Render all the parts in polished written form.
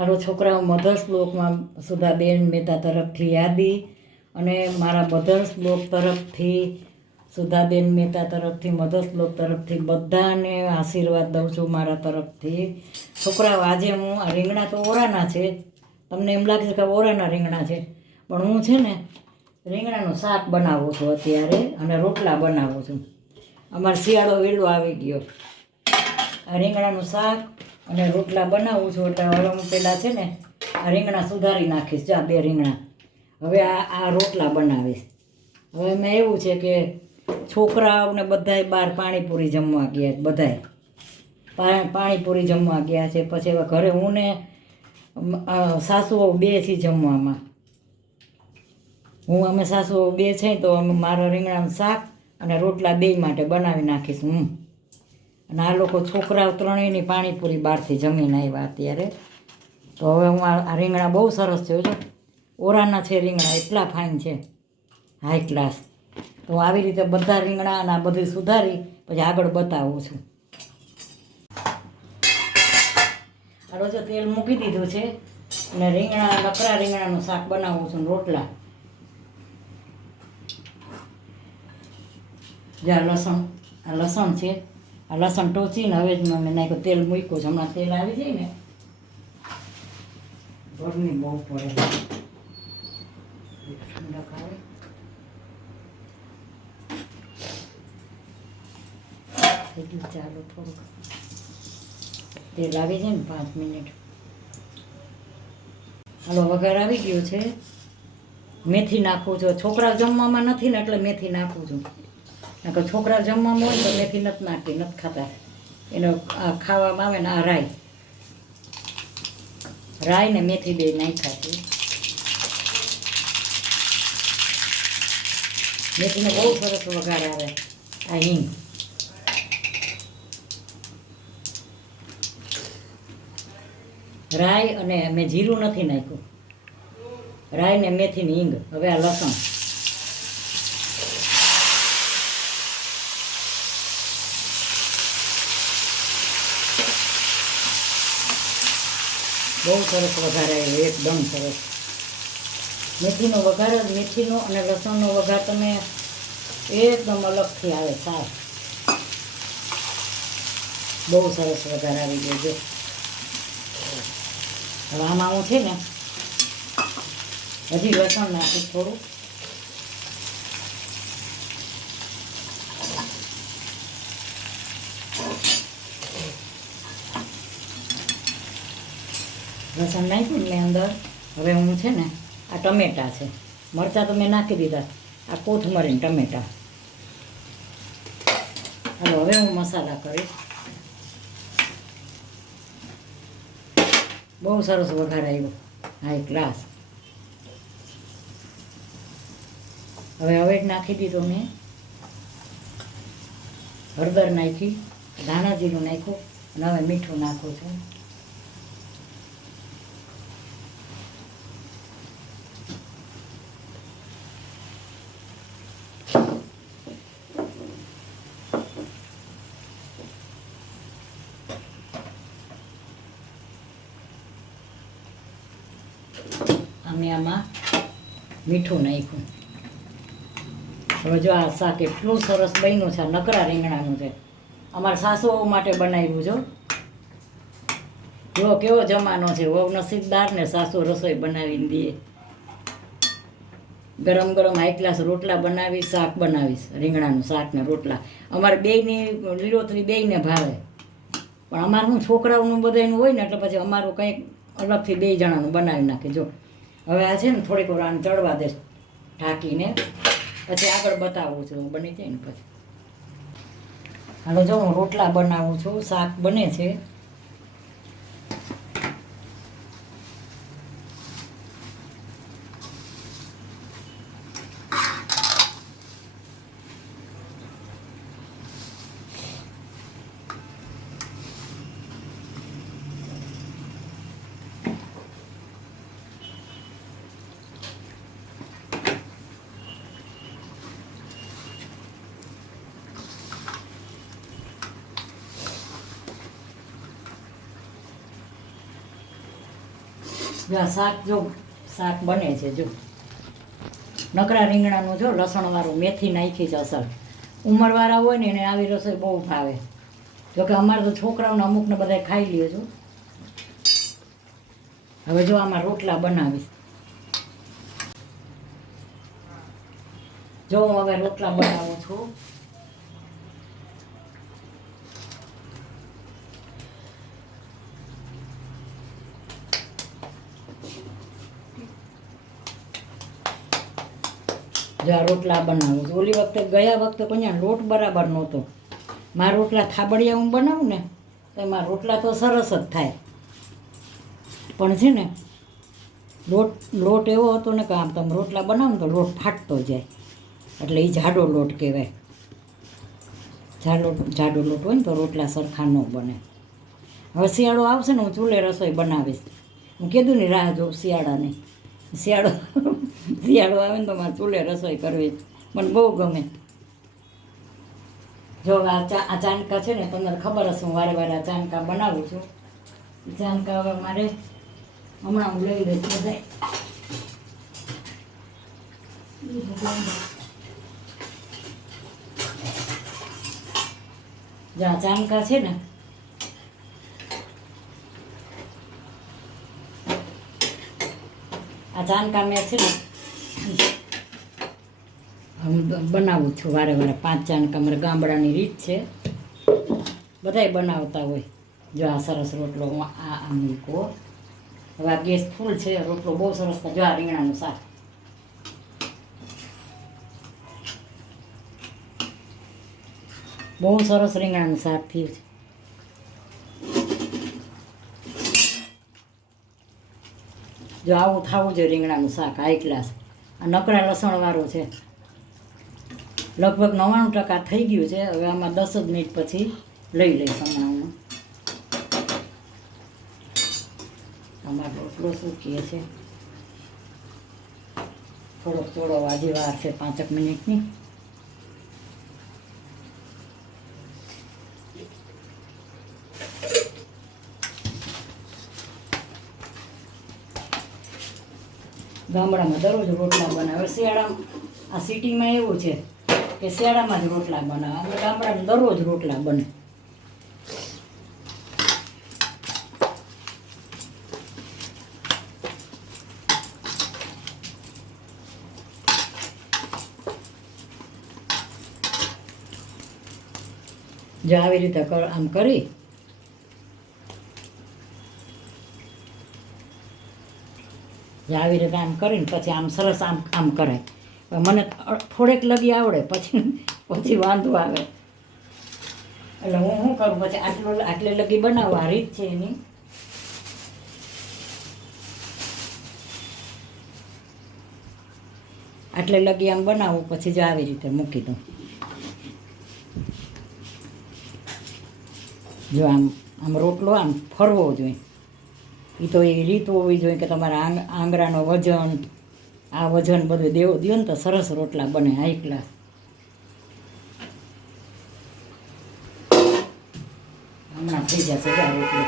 હાલો છોકરાઓ, મધર્સ બ્લોકમાં સુધાબેન મહેતા તરફથી યાદી અને મારા મધર્સ બ્લોક તરફથી સુધાબેન મહેતા તરફથી મધર્સ બ્લોક તરફથી બધાને આશીર્વાદ દઉં છું મારા તરફથી. છોકરાઓ, આજે હું આ રીંગણા તો ઓરાના છે, તમને એમ લાગે છે કે ઓરાના રીંગણા છે, પણ હું છે ને રીંગણાનું શાક બનાવું છું અત્યારે અને રોટલા બનાવું છું. અમારો શિયાળો વહેલો આવી ગયો. આ રીંગણાનું શાક અને રોટલા બનાવું છું એટલે હવે હું પહેલાં છે ને આ રીંગણા સુધારી નાખીશ. જા 2 રીંગણા. હવે આ રોટલા બનાવીશ. હવે એમાં એવું છે કે છોકરાઓને બધાય બહાર પાણીપુરી જમવા ગયા, બધાય પાણીપુરી જમવા ગયા છે. પછી હવે ઘરે હું ને સાસુઓ 2 છીએ જમવામાં. અમે સાસુઓ 2 છે તો અમે મારા રીંગણાનું શાક અને રોટલા 2 માટે બનાવી નાખીશ હું. અને આ લોકો છોકરાઓ 3ની પાણીપુરી બહારથી જમીને આવ્યા અત્યારે. તો હવે હું આ રીંગણા બહુ સરસ છે, જો ઓરાના છે રીંગણા, એટલા ફાઇન છે, હાઈ ક્લાસ. તો હું આવી રીતે બધા રીંગણા અને આ બધું સુધારી પછી આગળ બતાવું છું. આ જો તેલ મૂકી દીધું છે અને નકરા રીંગણાનું શાક બનાવું છું, રોટલા. જ્યાં લસણ છે, આ લસણ ટોચીને હવે જ મેં નાખ્યું, તેલ મૂક્યું છે. હમણાં તેલ આવી જાય ને, ગરમી બહુ પડે, ઠંડક આવે. એટલું ચાલો, થોડુંક તેલ આવી જાય ને 5 મિનિટ. હાલો, વઘાર આવી ગયો છે. મેથી નાખું છું. છોકરા જમવામાં નથી ને એટલે મેથી નાખું છું. નકર છોકરા જમવામાં હોય તો મેથી નથી નાખતી, નથી ખાતા. એને આ ખાવામાં આવે ને આ રાઈ ને મેથી 2 નાખ્યા છે. મેથીને બહુ સરસ વઘાર આવે. આ હિંગ, રાઈ અને મેં જીરું નથી નાખ્યું, રાઈ ને મેથીની હિંગ. હવે આ લસણ, બહુ સરસ વઘાર આવ્યો, એકદમ સરસ. મેથીનો વઘાર જ, મેથીનો અને લસણનો વઘાર તમે એકદમ અલગથી આવે સાર. બહુ સરસ વઘાર આવી ગયો છે. હવે આમાં હું છે ને હજી લસણ નાખીશ થોડું. લસણ નાખ્યું ને અંદર. હવે હું છે ને આ ટમેટા છે, મરચાં તો મેં નાખી દીધા, આ કોથમરી ટમેટા. હાલો, હવે હું મસાલા કરીશ. બહુ સરસ વઘાર આવ્યો, હાઈ ક્લાસ. હવે જ નાખી દીધો મેં હળદર નાખી, ધાણા જીરું નાખ્યું અને હવે મીઠું નાખું છું. અમે આમાં મીઠું નાખ્યું. હવે જો આ શાક એટલું સરસ બન્યું છે. નકરા રીંગણાનું છે, અમારા સાસુઓ માટે બનાવ્યું. જો કેવો જમાનો છે, વહુ નસીબદાર ને સાસુ રસોઈ બનાવીને દે. ગરમ ગરમ હાઈ ક્લાસ રોટલા બનાવીશ, શાક બનાવીશ, રીંગણાનું શાક ને રોટલા. અમારે 2ની લીલોતરી 2ને ભાવે, પણ અમારે શું છોકરાઓનું બધાનું હોય ને એટલે પછી અમારું કંઈક અલગથી 2 જણાનું બનાવી નાખે. જો હવે આ છે ને થોડીક વાર આને ચડવા દે ઢાંકીને, પછી આગળ બતાવું છું બની જાય ને પછી. હાલો, જો હું રોટલા બનાવું છું, શાક બને છે. જો આ શાક બને છે. જો નકરા રીંગણાનું જો લસણવાળું મેથી નાખી છે અસર. ઉંમરવાળા હોય ને એને આવી રસોઈ બહુ ભાવે. જોકે અમારે તો છોકરાઓને અમુકને બધા ખાઈ લે છો. હવે જો આમાં રોટલા બનાવીશ. જો હું હવે રોટલા બનાવું છું. જો આ રોટલા બનાવું છું. ઓલી વખતે ગયા વખતે કોઈ લોટ બરાબર નહોતો. મારા રોટલા થાબડિયા હું બનાવું ને તો એમાં રોટલા તો સરસ જ થાય, પણ છે ને લોટ એવો હતો ને કે આમ તમે રોટલા બનાવો ને તો લોટ ફાટતો જાય, એટલે એ જાડો લોટ કહેવાય. જાડો લોટ હોય ને તો રોટલા સરખા ન બને. હવે શિયાળો આવશે ને હું ચૂલે રસોઈ બનાવીશ. હું કીધું ને રાહ જોઉં શિયાળાની. શિયાળો આવે ને તો મારે ચૂલે રસોઈ કરવી મને બહુ ગમે. જો આ ચાનકા છે ને તમને ખબર હશે, હું વારે વારે આ ચાનકા બનાવું છું. ચાનકા હવે મારે હમણાં હું લઈ લઈશ બધા. જો આ ચાનકા છે ને આ ચાનકા મેં છે ને બનાવું છું વારે વારે 5 ચાનકા. મારા ગામડાની રીત છે, બધાય બનાવતા હોય. જો આ સરસ રોટલો હું આ મૂકો. હવે આ ગેસ ફૂલ છે, રોટલો બહુ સરસ થાય. જો આ રીંગણાનું શાક, બહુ સરસ રીંગણાનું શાક થયું છે. જો આવું થવું જોઈએ રીંગણાનું શાક, હાઈ ક્લાસ. આ નકરા લસણવાળું છે. લગભગ 99% થઈ ગયું છે. હવે આમાં 10 જ મિનિટ પછી લઈ લઈશ હમણાં હું. અમારો રોટલો શું કહે છે, થોડોક હજી વાર છે 5 મિનિટની. ગામડામાં દરરોજ રોટલા બનાવે. શિયાળામાં આ સિટીમાં એવું છે કે શિયાળામાં જ રોટલા બનાવે. આપણે ગામડામાં દરરોજ રોટલા બને. જો આવી રીતે આમ કરી આવી રીતે આમ કરીને પછી આમ સરસ આમ કરાય. મને થોડેક લગી આવડે, પછી વાંધો આવે. એટલે હું શું કરું પછી આટલે લગી બનાવવા રીત છે એની. આટલે લગી આમ બનાવું પછી જો આવી રીતે મૂકી દઉં. જો આમ રોટલો આમ ફરવો જોઈએ. એ તો એ રીત હોવી જોઈએ કે તમારા આંગળાનો વજન, આ વજન બધું દો ને તો સરસ રોટલા બને, હાઈ ક્લાસ. હમણાં થઈ જશે આ રોટલો.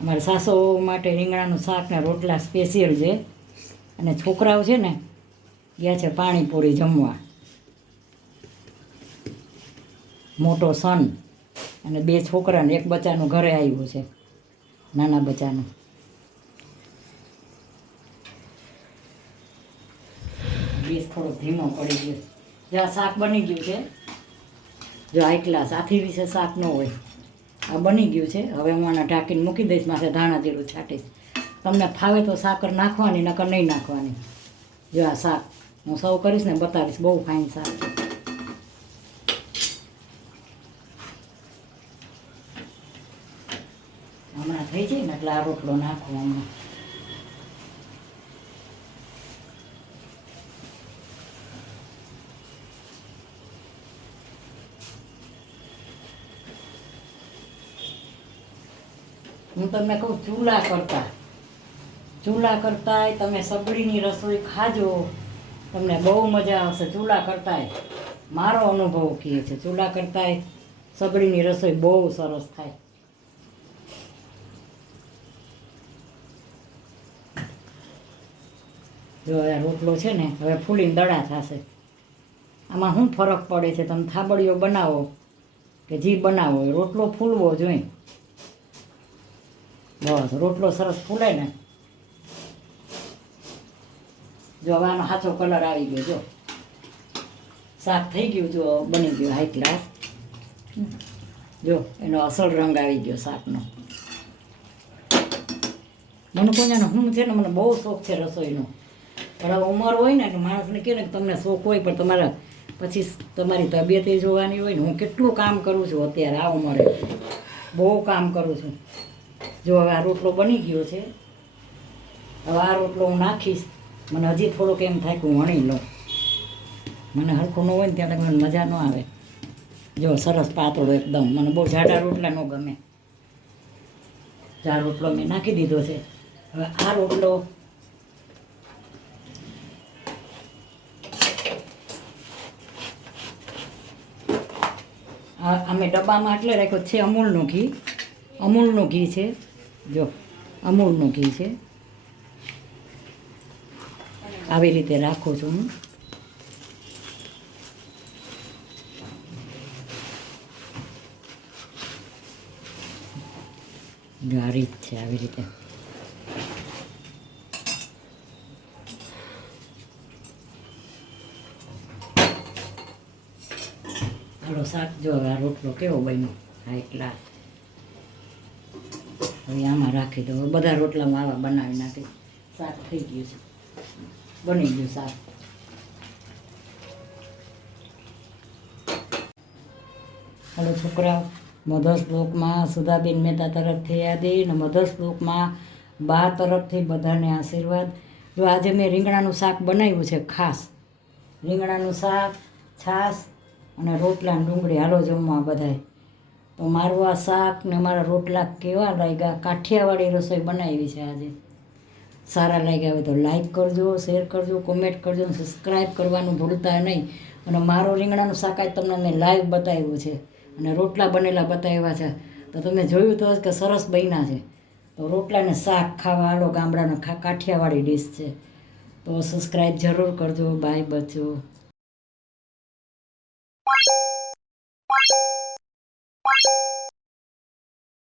અમારા સાસુ માટે રીંગણાનું શાક ને રોટલા સ્પેશિયલ છે. અને છોકરાઓ છે ને ગયા છે પાણીપુરી જમવા. મોટો સન અને 2 છોકરાને 1 બચ્ચાનું ઘરે આવ્યું છે, નાના બચ્ચાનું. ગેસ થોડો ધીમો પડી ગયો. જો આ શાક બની ગયું છે. જો હાઈ ક્લાસ. આથી વિશે શાક ન હોય. આ બની ગયું છે. હવે હું આને ઢાંકીને મૂકી દઈશ. માથે ધાણા જીરું છાંટીશ. તમને ફાવે તો સાકર નાખવાની, નકર નહીં નાખવાની. જો આ શાક હું સર્વ કરીશ ને બતાવીશ. બહુ ફાઇન શાક છે. હમણાં થઈ જાય ને એટલે આ રોટલો નાખવો હમણાં. હું તમને કહું ચૂલા કરતાંય તમે સબડીની રસોઈ ખાજો, તમને બહુ મજા આવશે. ચૂલા કરતાંય મારો અનુભવ કહે છે, ચૂલા કરતાંય સબડીની રસોઈ બહુ સરસ થાય. જો હવે રોટલો છે ને હવે ફૂલીને દડા થશે. આમાં શું ફરક પડે છે, તમે થાબડીઓ બનાવો કે જી બનાવો, રોટલો ફૂલવો જોઈએ. બસ રોટલો સરસ ફૂલે ને, જો હવે આનો સાચો કલર આવી ગયો. જો શાક થઈ ગયું, જો બની ગયું હાઈ ક્લાસ. જો એનો અસલ રંગ આવી ગયો શાકનો. મને કોઈને હું છે ને, મને બહુ શોખ છે રસોઈનો. પણ હવે ઉંમર હોય ને કે માણસને કહે ને કે તમને શોખ હોય, પણ તમારા પછી તમારી તબિયત જોવાની હોય ને. હું કેટલું કામ કરું છું અત્યારે આ ઉંમરે, બહુ કામ કરું છું. જો હવે આ રોટલો બની ગયો છે. હવે આ રોટલો હું નાખીશ. મને હજી થોડુંક એમ થાય કે હું વણી લઉં. મને હરખું ન હોય ને ત્યાં મને મજા ન આવે. જો સરસ પાતળો એકદમ, મને બહુ જાડા રોટલા ન ગમે. આ રોટલો મેં નાખી દીધો છે. હવે આ રોટલો અમે ડબ્બામાં એટલે રાખ્યો છે અમૂલનું ઘી. અમૂલનું ઘી છે, જો અમૂલનું ઘી છે. આવી રીતે રાખું છું હું. આ રીત છે, આવી રીતે. હાલો શાક જો હવે આ રોટલો કેવો બન્યો. હા એટલા હવે આમાં રાખી દો. બધા રોટલામાં આવા બનાવી નાખી. શાક થઈ ગયું છે, બની ગયું શાક. હાલો છોકરાઓ, મધર શ્લોકમાં સુધાબેન મહેતા તરફથી યાદી અને મધર શ્લોકમાં બા તરફથી બધાને આશીર્વાદ. જો આજે મેં રીંગણાનું શાક બનાવ્યું છે ખાસ. રીંગણાનું શાક, છાશ અને રોટલા ને ડુંગળી. હાલો જમવા બધાય. તો મારું આ શાક ને મારા રોટલા કેવા લાગ્યા, કાઠિયાવાડી રસોઈ બનાવી છે આજે. સારા લાગ્યા હોય તો લાઈક કરજો, શેર કરજો, કોમેન્ટ કરજો, સબસ્ક્રાઈબ કરવાનું ભૂલતા નહીં. અને મારું રીંગણાનું શાક આજ તમને મેં લાઈવ બતાવ્યું છે અને રોટલા બનેલા બતાવ્યા છે. તો તમે જોયું તો કે સરસ બન્યા છે. તો રોટલાને શાક ખાવા હાલો, ગામડાનો કાઠિયાવાડી ડીશ છે. તો સબસ્ક્રાઈબ જરૂર કરજો. બાય બચ્ચો.